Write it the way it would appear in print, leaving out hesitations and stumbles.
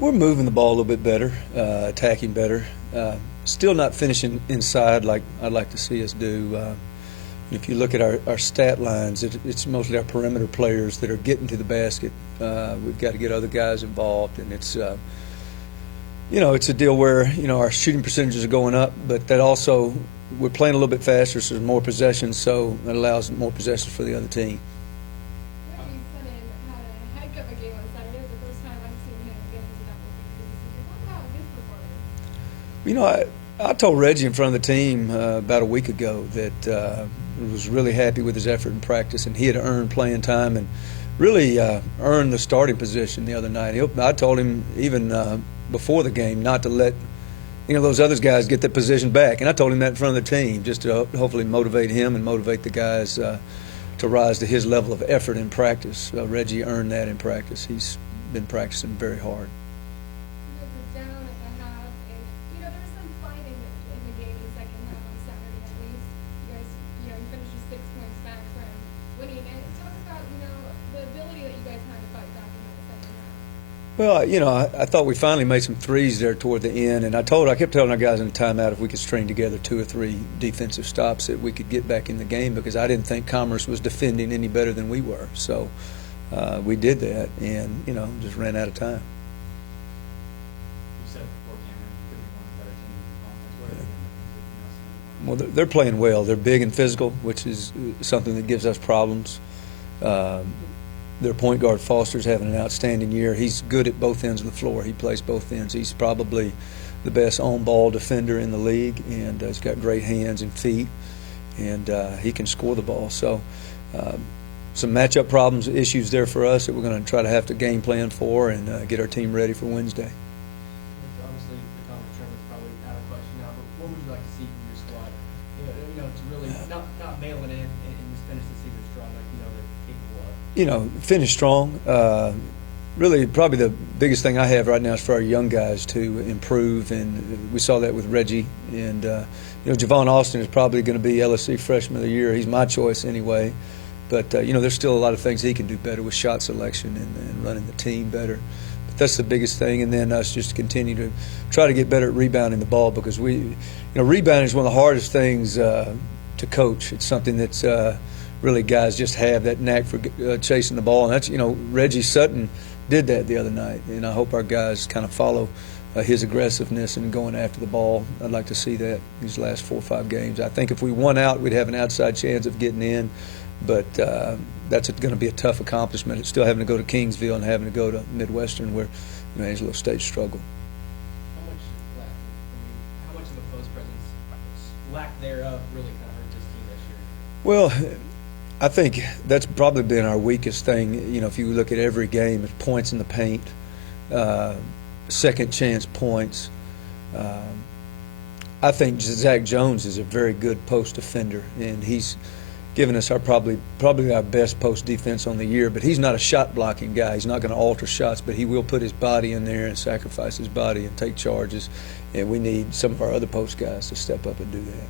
We're moving the ball a little bit better, attacking better. Still not finishing inside like I'd like to see us do. If you look at our stat lines, it's mostly our perimeter players that are getting to the basket. We've got to get other guys involved, and it's it's a deal where our shooting percentages are going up, but that also we're playing a little bit faster, so there's more possessions, so it allows more possessions for the other team. I told Reggie in front of the team about a week ago that was really happy with his effort in practice, and he had earned playing time and really earned the starting position the other night. I told him even before the game not to let those other guys get that position back, and I told him that in front of the team just to hopefully motivate him and motivate the guys to rise to his level of effort in practice. Reggie earned that in practice. He's been practicing very hard. Well, I thought we finally made some threes there toward the end, and I kept telling our guys in the timeout if we could string together 2 or 3 defensive stops that we could get back in the game, because I didn't think Commerce was defending any better than we were. So we did that, and just ran out of time. You said before Cameron could be one of the better teams in the conference. Well, they're playing well. They're big and physical, which is something that gives us problems. Their point guard, Foster's having an outstanding year. He's good at both ends of the floor. He plays both ends. He's probably the best on-ball defender in the league, and he's got great hands and feet, and he can score the ball. So some matchup problems, issues there for us that we're going to try to have to game plan for and get our team ready for Wednesday. Obviously, the conference tournament's probably out of question now, but what would you like to see from your squad? To really not mail it in and just finish the season strong like they're capable of. Finish strong. Really, probably the biggest thing I have right now is for our young guys to improve, and we saw that with Reggie. And Javon Austin is probably going to be LSC Freshman of the Year. He's my choice anyway. But there's still a lot of things he can do better with shot selection and running the team better. But that's the biggest thing. And then us just continue to try to get better at rebounding the ball, because rebounding is one of the hardest things to coach. It's something that's really guys just have that knack for chasing the ball, and that's Reggie Sutton did that the other night, and I hope our guys kind of follow his aggressiveness and going after the ball. I'd like to see that these last 4 or 5 games. I think if we won out, we'd have an outside chance of getting in, but that's going to be a tough accomplishment. It's still having to go to Kingsville and having to go to Midwestern, where Angelo State struggled. How much of a post presence, lack thereof, really kind of hurt this team this year? Well, I think that's probably been our weakest thing. If you look at every game, it's points in the paint, second chance points. I think Zach Jones is a very good post defender, and he's given us probably our best post defense on the year. But he's not a shot blocking guy. He's not going to alter shots, but he will put his body in there and sacrifice his body and take charges. And we need some of our other post guys to step up and do that.